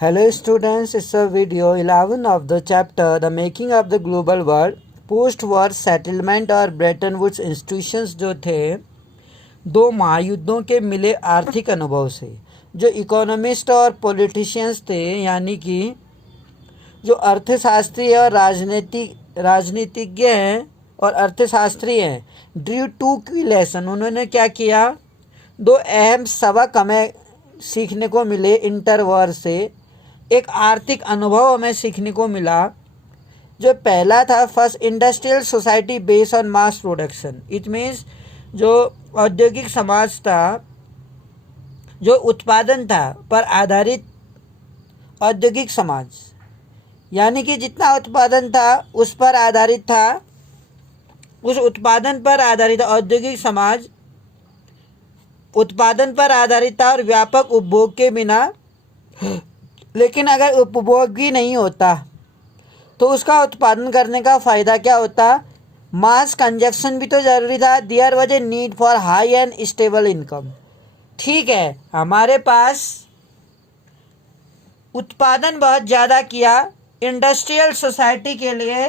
Hello students, it's a video 11 of the chapter The Making of the Global World. Post war settlement और Bretton Woods institutions जो थे दो महायुद्धों के मिले आर्थिक अनुभव से जो इकोनॉमिस्ट और पॉलिटिशियंस थे यानी कि जो अर्थशास्त्री और राजनीतिज्ञ हैं और अर्थशास्त्री हैं ड्रू टू की लेसन उन्होंने क्या किया। दो अहम सबक हमें सीखने को मिले इंटर वॉर से। एक आर्थिक अनुभव हमें सीखने को मिला। जो पहला था first industrial society based on mass production. It means जो औद्योगिक समाज था जो उत्पादन था पर आधारित औद्योगिक समाज, यानी कि जितना उत्पादन था उस पर आधारित था, उस उत्पादन पर आधारित औद्योगिक समाज उत्पादन पर आधारित था और व्यापक उपभोग के बिना। लेकिन अगर उपभोग ही नहीं होता तो उसका उत्पादन करने का फ़ायदा क्या होता। मास कंजप्शन भी तो ज़रूरी था। There was a need for high and stable income. ठीक है, हमारे पास उत्पादन बहुत ज़्यादा किया इंडस्ट्रियल सोसाइटी के लिए,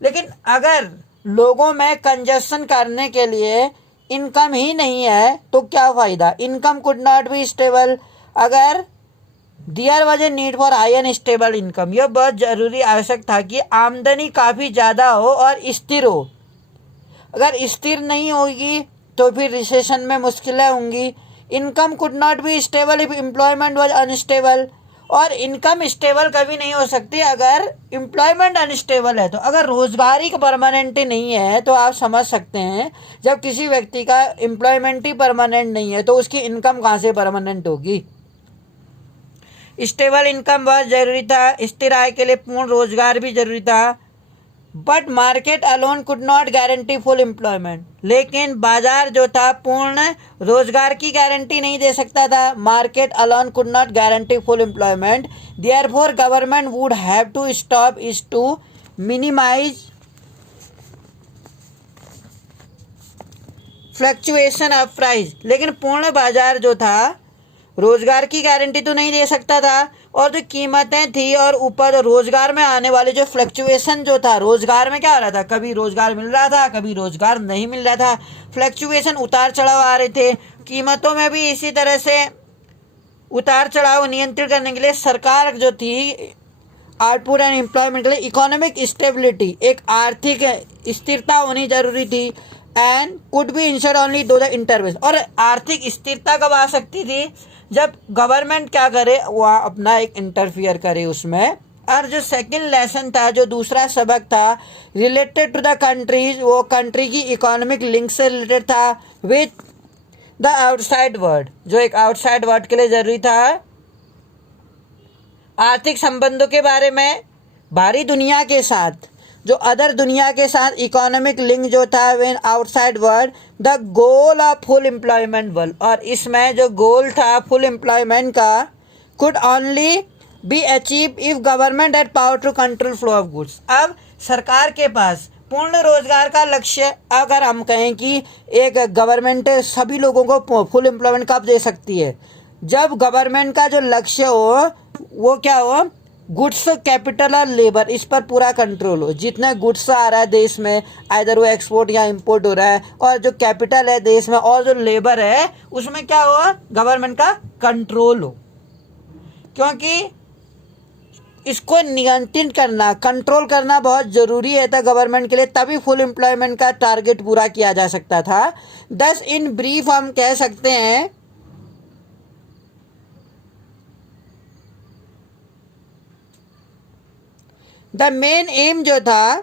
लेकिन अगर लोगों में कंजप्शन करने के लिए इनकम ही नहीं है तो क्या फ़ायदा। Income could not be stable. अगर there was a need for high and stable income, यह बहुत ज़रूरी आवश्यक था कि आमदनी काफ़ी ज़्यादा हो और स्थिर हो। अगर स्थिर नहीं होगी तो फिर रिसेशन में मुश्किलें होंगी। Income could not be stable if employment was unstable. और इनकम स्टेबल कभी नहीं हो सकती अगर एम्प्लॉयमेंट अनस्टेबल है। तो अगर रोज़गार ही परमानेंट ही नहीं है तो आप समझ सकते हैं जब किसी व्यक्ति का एम्प्लॉयमेंट ही परमानेंट नहीं है तो उसकी इनकम कहाँ से परमानेंट होगी। स्टेबल इनकम बहुत ज़रूरी था। स्थिर आय के लिए पूर्ण रोजगार भी ज़रूरी था। But market alone could not guarantee full employment. लेकिन बाजार जो था पूर्ण रोजगार की गारंटी नहीं दे सकता था। Market alone could not guarantee full employment. Therefore government would have to stop is to minimize fluctuation of price. लेकिन पूर्ण बाजार जो था रोजगार की गारंटी तो नहीं दे सकता था और जो कीमतें थी और ऊपर रोजगार में आने वाले जो फ्लक्चुएशन जो था, रोजगार में क्या हो रहा था, कभी रोजगार मिल रहा था कभी रोजगार नहीं मिल रहा था। फ्लक्चुएशन उतार चढ़ाव आ रहे थे। कीमतों में भी इसी तरह से उतार चढ़ाव नियंत्रित करने के लिए सरकार जो थी आउटपुट एंड एम्प्लॉयमेंट के लिए इकोनॉमिक स्टेबिलिटी, एक आर्थिक स्थिरता होनी जरूरी थी। And could be insured only दो द इंटरवेंस। और आर्थिक स्थिरता कब आ सकती थी जब गवर्नमेंट क्या करे, वह अपना एक इंटरफियर करे उसमें। और जो सेकंड लेसन था, जो दूसरा सबक था रिलेटेड टू द कंट्रीज, वो कंट्री की इकोनॉमिक लिंक से रिलेटेड था विथ द आउटसाइड वर्ल्ड, जो एक आउटसाइड वर्ल्ड के लिए ज़रूरी था। आर्थिक संबंधों के बारे में बाहरी दुनिया के साथ, जो अदर दुनिया के साथ इकोनॉमिक लिंक जो था with outside world, the goal of full employment world. और इसमें जो गोल था फुल एम्प्लॉयमेंट का could only be achieve if government had power to control flow of goods. अब सरकार के पास पूर्ण रोजगार का लक्ष्य, अगर हम कहें कि एक गवर्नमेंट सभी लोगों को फुल एम्प्लॉयमेंट कब दे सकती है, जब गवर्नमेंट का जो लक्ष्य हो वो क्या हो, गुड्स कैपिटल और लेबर, इस पर पूरा कंट्रोल हो। जितना गुड्स आ रहा है देश में, आइदर वो एक्सपोर्ट या इंपोर्ट हो रहा है, और जो कैपिटल है देश में और जो लेबर है उसमें क्या हो, गवर्नमेंट का कंट्रोल हो। क्योंकि इसको नियंत्रित करना, कंट्रोल करना बहुत ज़रूरी है था गवर्नमेंट के लिए, तभी फुल एम्प्लॉयमेंट का टारगेट पूरा किया जा सकता था। दस इन ब्रीफ हम कह सकते हैं द मेन एम जो था,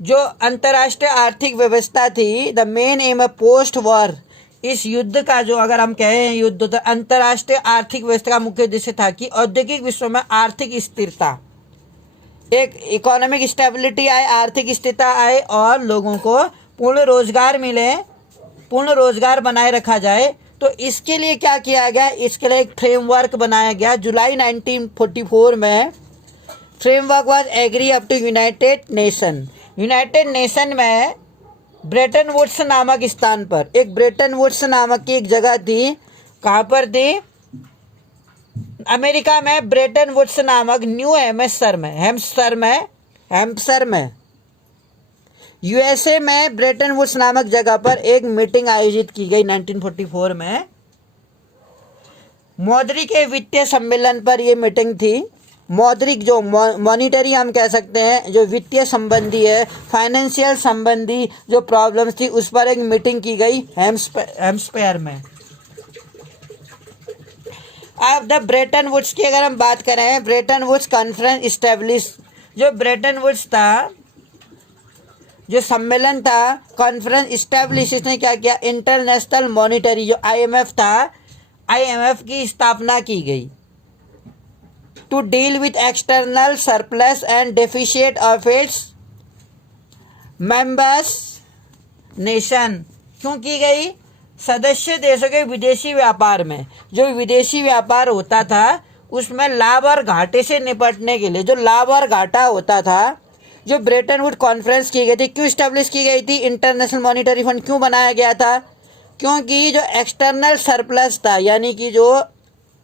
जो अंतर्राष्ट्रीय आर्थिक व्यवस्था थी, द मेन एम है पोस्ट वॉर, इस युद्ध का जो अगर हम कहें युद्ध, तो अंतर्राष्ट्रीय आर्थिक व्यवस्था का मुख्य उद्देश्य था कि औद्योगिक विश्व में आर्थिक स्थिरता, एक इकोनॉमिक स्टेबिलिटी आए, आर्थिक स्थिरता आए और लोगों को पूर्ण रोजगार मिले, पूर्ण रोजगार बनाए रखा जाए। तो इसके लिए क्या किया गया, इसके लिए एक फ्रेमवर्क बनाया गया जुलाई 1944 में। Framework was agree up to United Nation. United Nation में ब्रेटन वुड्स नामक स्थान पर, एक ब्रेटन वुड्स नामक की एक जगह थी, कहाँ पर थी? अमेरिका में ब्रेटन वुड्स नामक न्यू हैम्पशर में यूएसए में ब्रेटन वुड्स नामक जगह पर एक मीटिंग आयोजित की गई 1944 में। मौद्रिक के वित्तीय सम्मेलन पर यह मीटिंग थी। मौद्रिक जो मॉनिटरी हम कह सकते हैं, जो वित्तीय संबंधी है, फाइनेंशियल संबंधी जो प्रॉब्लम्स थी, उस पर एक मीटिंग की गई हैम्पशायर में। अब द ब्रेटन वुड्स की अगर हम बात करें, ब्रेटन वुड्स कॉन्फ्रेंस इस्टेब्लिश, जो ब्रेटन वुड्स था, जो सम्मेलन था, कॉन्फ्रेंस इस्टेब्लिश, इसने क्या किया? इंटरनेशनल मॉनिटरी जो आईएमएफ था, आईएमएफ की स्थापना की गई to deal with external surplus and deficit of its members nation. क्यों की गई? सदस्य देशों के विदेशी व्यापार में, जो विदेशी व्यापार होता था उसमें लाभ और घाटे से निपटने के लिए, जो लाभ और घाटा होता था, जो ब्रेटन वुड कॉन्फ्रेंस की गई थी। क्यों स्टैब्लिश की गई थी? इंटरनेशनल मॉनिटरी फंड क्यों बनाया गया था? क्योंकि जो एक्सटर्नल सरप्लस था, यानी कि जो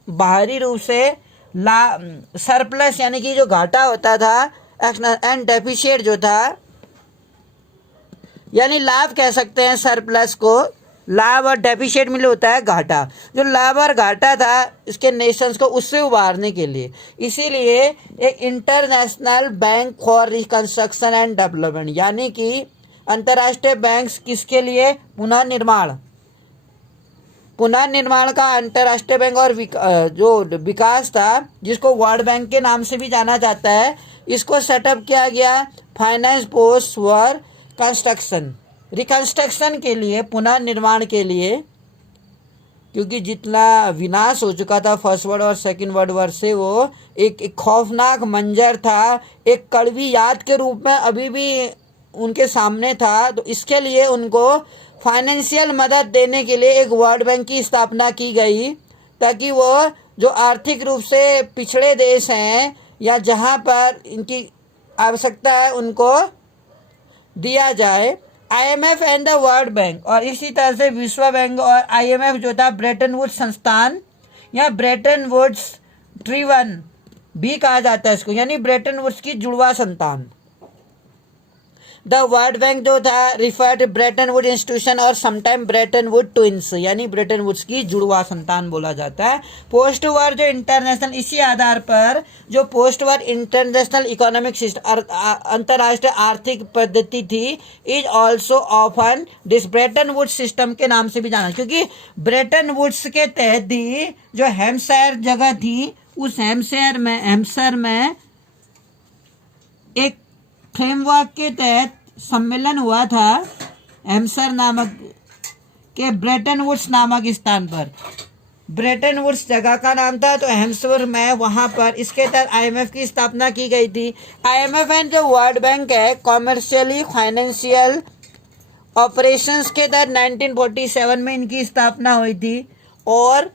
बाहरी रूप से सरप्लस यानी कि जो घाटा होता था, एंड डेफिशिएट जो था, यानी लाभ कह सकते हैं सरप्लस को, लाभ और डेफिशिएट मिले होता है घाटा। जो लाभ और घाटा था इसके नेशंस को, उससे उबारने के लिए, इसीलिए एक international bank for reconstruction and development, यानी कि अंतर्राष्ट्रीय बैंक किसके लिए? पुनर्निर्माण का अंतर्राष्ट्रीय बैंक और जो विकास था, जिसको वर्ल्ड बैंक के नाम से भी जाना जाता है, इसको सेटअप किया गया। Finance post for construction, reconstruction के लिए, पुनर्निर्माण के लिए, क्योंकि जितना विनाश हो चुका था फर्स्ट वर्ल्ड और सेकंड वर्ल्ड वॉर से, वो एक खौफनाक मंजर था, एक कड़वी याद के रूप में अभी भी उनके सामने था। तो इसके लिए उनको फाइनेंशियल मदद देने के लिए एक वर्ल्ड बैंक की स्थापना की गई, ताकि वो जो आर्थिक रूप से पिछड़े देश हैं या जहाँ पर इनकी आवश्यकता है उनको दिया जाए। IMF and the world bank, और इसी तरह से विश्व बैंक और आईएमएफ जो था, ब्रेटन वुड्स संस्थान या ब्रेटन वुड्स ट्रिवन भी कहा जाता है इसको, यानी ब्रेटन वुड्स की जुड़वा संतान। द वर्ल्ड बैंक जो था रिफर्ड ब्रेटन वुड इंस्टीट्यूशन और समटाइम ब्रेटन वुड ट्विंस, यानी ब्रेटन वुड्स की जुड़वा संतान बोला जाता है। पोस्ट वॉर जो इंटरनेशनल, इसी आधार पर जो post war international economic system, अंतर्राष्ट्रीय आर्थिक पद्धति थी, is also often this Bretton Woods system के नाम से भी जाना, क्योंकि ब्रेटन वुड्स के तहत ही जो हैम्पशायर जगह थी, उस हैम्पशायर में एक फ्रेमवर्क के तहत सम्मेलन हुआ था हैम्पशायर नामक के ब्रेटन वुड्स नामक स्थान पर। ब्रेटन वुड्स जगह का नाम था, तो हैम्पशायर में, वहाँ पर इसके तहत आईएमएफ की स्थापना की गई थी। आईएमएफ एंड जो वर्ल्ड बैंक है, कॉमर्शियली फाइनेंशियल ऑपरेशंस के तहत 1947 में इनकी स्थापना हुई थी, और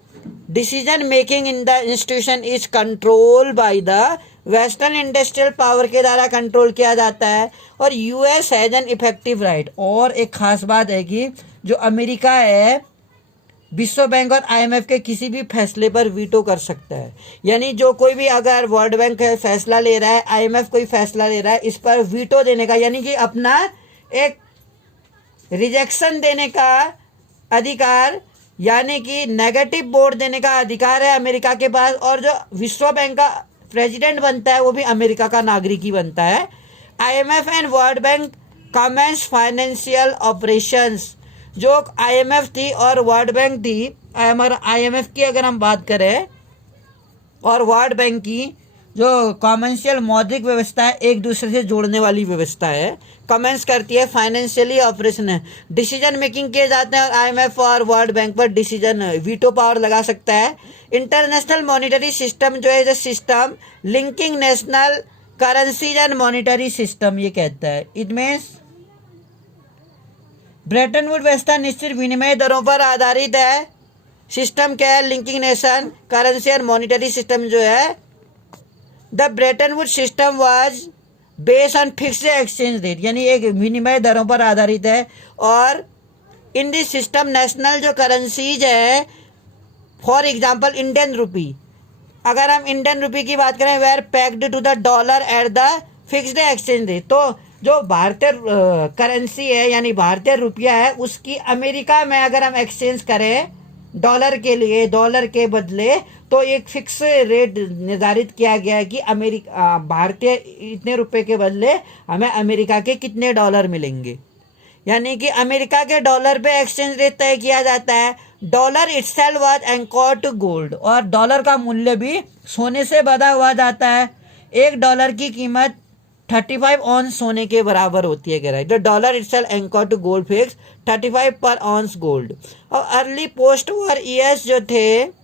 decision making in the institution is control by the western industrial power के द्वारा कंट्रोल किया जाता है, और US has an effective right. और एक खास बात है कि जो अमेरिका है, विश्व बैंक और आईएमएफ के किसी भी फैसले पर वीटो कर सकता है, यानी जो कोई भी अगर वर्ल्ड बैंक फैसला ले रहा है, आईएमएफ कोई फैसला ले रहा है, इस पर वीटो देने का, यानी कि अपना एक रिजेक्शन देने का अधिकार, यानी कि नेगेटिव वोट देने का अधिकार है अमेरिका के पास। और जो विश्व बैंक का प्रेसिडेंट बनता है वो भी अमेरिका का नागरिक ही बनता है। IMF and World Bank commence financial operations, जो आईएमएफ थी और वर्ल्ड बैंक थी, आईएमएफ की अगर हम बात करें और वर्ल्ड बैंक की, जो कॉमर्शियल मौद्रिक व्यवस्था है, एक दूसरे से जोड़ने वाली व्यवस्था है, कमेंस करती है, फाइनेंशियली ऑपरेशन है, डिसीजन मेकिंग किए जाते हैं, और आईएमएफ और वर्ल्ड बैंक पर डिसीजन वीटो पावर लगा सकता है। इंटरनेशनल मॉनिटरी सिस्टम जो है, जो system linking national currencies and monetary system, ये कहता है, इट मीन्स ब्रेटन वुड व्यवस्था निश्चित विनिमय दरों पर आधारित है। सिस्टम क्या है? लिंकिंग नेशन करेंसी और मॉनिटरी सिस्टम जो है। The Bretton Wood system was base on fixed exchange rate, यानी एक विनिमय दरों पर आधारित है। और इन दिस सिस्टम नेशनल जो करेंसीज है, फॉर एग्जांपल इंडियन रुपी, अगर हम इंडियन रुपी की बात करें, were pegged to the dollar at the fixed exchange rate. तो जो भारतीय करेंसी है यानी भारतीय रुपया है, उसकी अमेरिका में अगर हम एक्सचेंज करें डॉलर के लिए, डॉलर के बदले, तो एक फिक्स रेट निर्धारित किया गया है कि भारतीय इतने रुपए के बदले हमें अमेरिका के कितने डॉलर मिलेंगे, यानी कि अमेरिका के डॉलर पे एक्सचेंज रेट तय किया जाता है। Dollar itself was anchored to gold, और डॉलर का मूल्य भी सोने से बंधा हुआ जाता है। एक डॉलर की कीमत 35 ऑन्स सोने के बराबर होती है, कह रहा है। The dollar itself anchored to gold fix 35 per ounce gold. और अर्ली पोस्ट वॉर ईयर्स जो थे,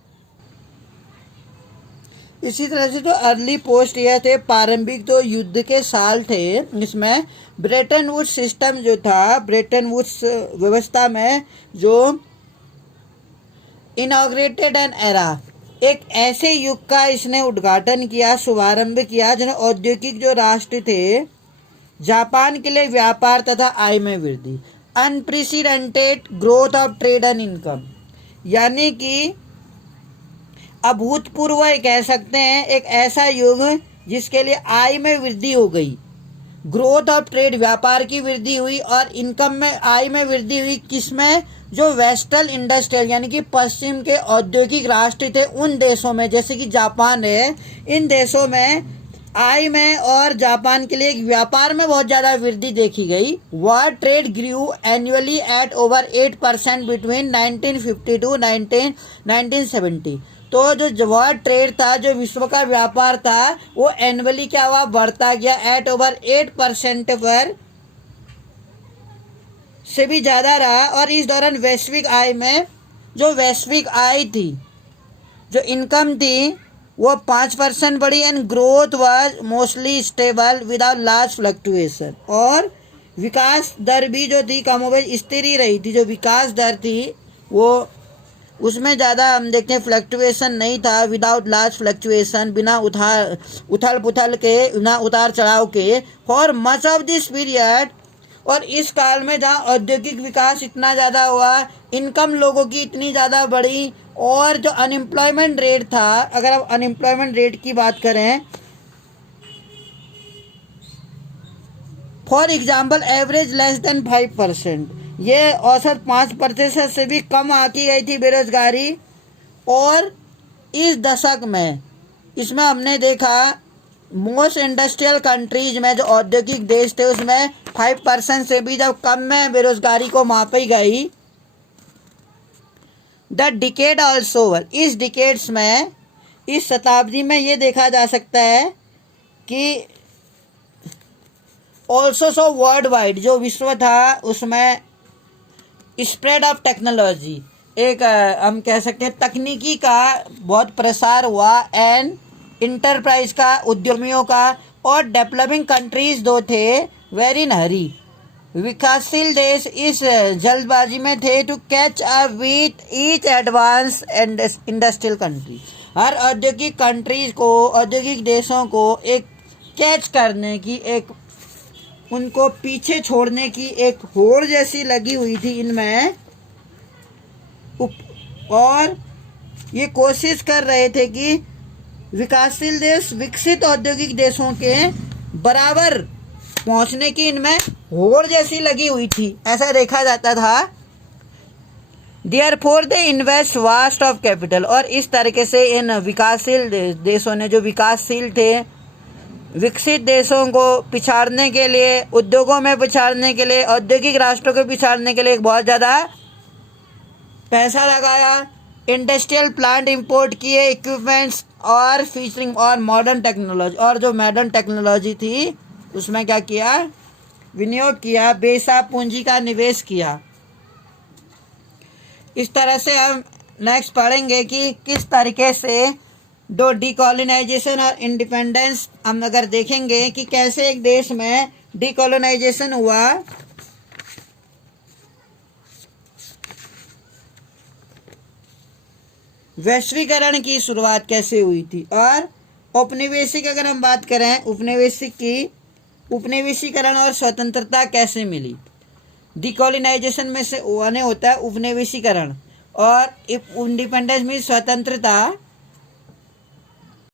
इसी तरह से जो अर्ली पोस्ट ईयर थे, प्रारंभिक जो युद्ध के साल थे, इसमें ब्रेटन वुड्स सिस्टम जो था, ब्रेटन वुड्स व्यवस्था में जो इनॉग्रेटेड एन एरा, एक ऐसे युग का इसने उद्घाटन किया, शुभारंभ किया, जिन्हें औद्योगिक जो राष्ट्र थे, जापान के लिए व्यापार तथा आय में वृद्धि, unprecedented growth of trade and income, यानी कि अभूतपूर्व कह सकते हैं, एक ऐसा युग जिसके लिए आय में वृद्धि हो गई, ग्रोथ ऑफ ट्रेड, व्यापार की वृद्धि हुई, और इनकम में, आय में वृद्धि हुई। किसमें? जो वेस्टर्न इंडस्ट्रियल यानी कि पश्चिम के औद्योगिक राष्ट्र थे, उन देशों में, जैसे कि जापान है, इन देशों में आय में और जापान के लिए व्यापार में बहुत ज़्यादा वृद्धि देखी गई। World trade grew annually at over 8% between 1950 to 1970। तो जो वर्ल्ड ट्रेड था, जो विश्व का व्यापार था, वो एनुअली क्या हुआ? बढ़ता गया, एट ओवर 8% पर से भी ज़्यादा रहा। और इस दौरान वैश्विक आय में, जो वैश्विक आय थी, जो इनकम थी, वो 5% बढ़ी, and growth was mostly stable without large fluctuation. और विकास दर भी जो थी कमोबेश स्थिर ही रही थी। जो विकास दर थी वो, उसमें ज़्यादा हम देखते हैं फ्लक्चुएशन नहीं था, विदाउट लार्ज फ्लक्चुएशन, बिना उथल पुथल के, बिना उतार चढ़ाव के, for much of this period. और इस काल में जहाँ औद्योगिक विकास इतना ज़्यादा हुआ, इनकम लोगों की इतनी ज़्यादा बढ़ी, और जो अनएम्प्लॉयमेंट रेट था, अगर आप अनएम्प्लॉयमेंट रेट की बात करें, for example average less than 5%, ये औसत 5% से भी कम आकी गई थी बेरोजगारी। और इस दशक में, इसमें हमने देखा मोस्ट इंडस्ट्रियल कंट्रीज में, जो औद्योगिक देश थे, उसमें 5% से भी जब कम में बेरोजगारी को मापी गई। द डिकेड ऑल्सो ओवर, इस डिकेड्स में, इस शताब्दी में ये देखा जा सकता है कि ऑल्सो सो वर्ल्ड वाइड, जो विश्व था, उसमें स्प्रेड ऑफ टेक्नोलॉजी, एक हम कह सकते हैं तकनीकी का बहुत प्रसार हुआ, एंड इंटरप्राइज का, उद्यमियों का। और डेवलपिंग कंट्रीज जो थे, वेरी इन हरी, विकासशील देश इस जल्दबाजी में थे, to catch up with each advance and industrial country, हर औद्योगिक कंट्रीज को, औद्योगिक देशों को एक कैच करने की, एक उनको पीछे छोड़ने की एक होड़ जैसी लगी हुई थी इनमें, और ये कोशिश कर रहे थे कि विकासशील देश विकसित औद्योगिक देशों के बराबर पहुंचने की इनमें होड़ जैसी लगी हुई थी, ऐसा देखा जाता था। Therefore they invest vast of capital, और इस तरीके से इन विकासशील देशों ने, जो विकासशील थे, विकसित देशों को पिछाड़ने के लिए, उद्योगों में पिछाड़ने के लिए, औद्योगिक राष्ट्रों को पिछाड़ने के लिए बहुत ज़्यादा पैसा लगाया। इंडस्ट्रियल प्लांट इंपोर्ट किए, इक्विपमेंट्स और फीचरिंग और मॉडर्न टेक्नोलॉजी, और जो मॉडर्न टेक्नोलॉजी थी उसमें क्या किया? विनियोग किया, बेहिसाब पूंजी का निवेश किया। इस तरह से हम नेक्स्ट पढ़ेंगे कि किस तरीके से दो डीकोलोनाइजेशन और इंडिपेंडेंस, हम अगर देखेंगे कि कैसे एक देश में डीकोलोनाइजेशन हुआ, वैश्वीकरण की शुरुआत कैसे हुई थी, और औपनिवेशिक, अगर हम बात करें औपनिवेशिक की, उपनिवेशीकरण और स्वतंत्रता कैसे मिली। डिकोलिनाइजेशन में से वन होता है उपनिवेशीकरण और इंडिपेंडेंस में स्वतंत्रता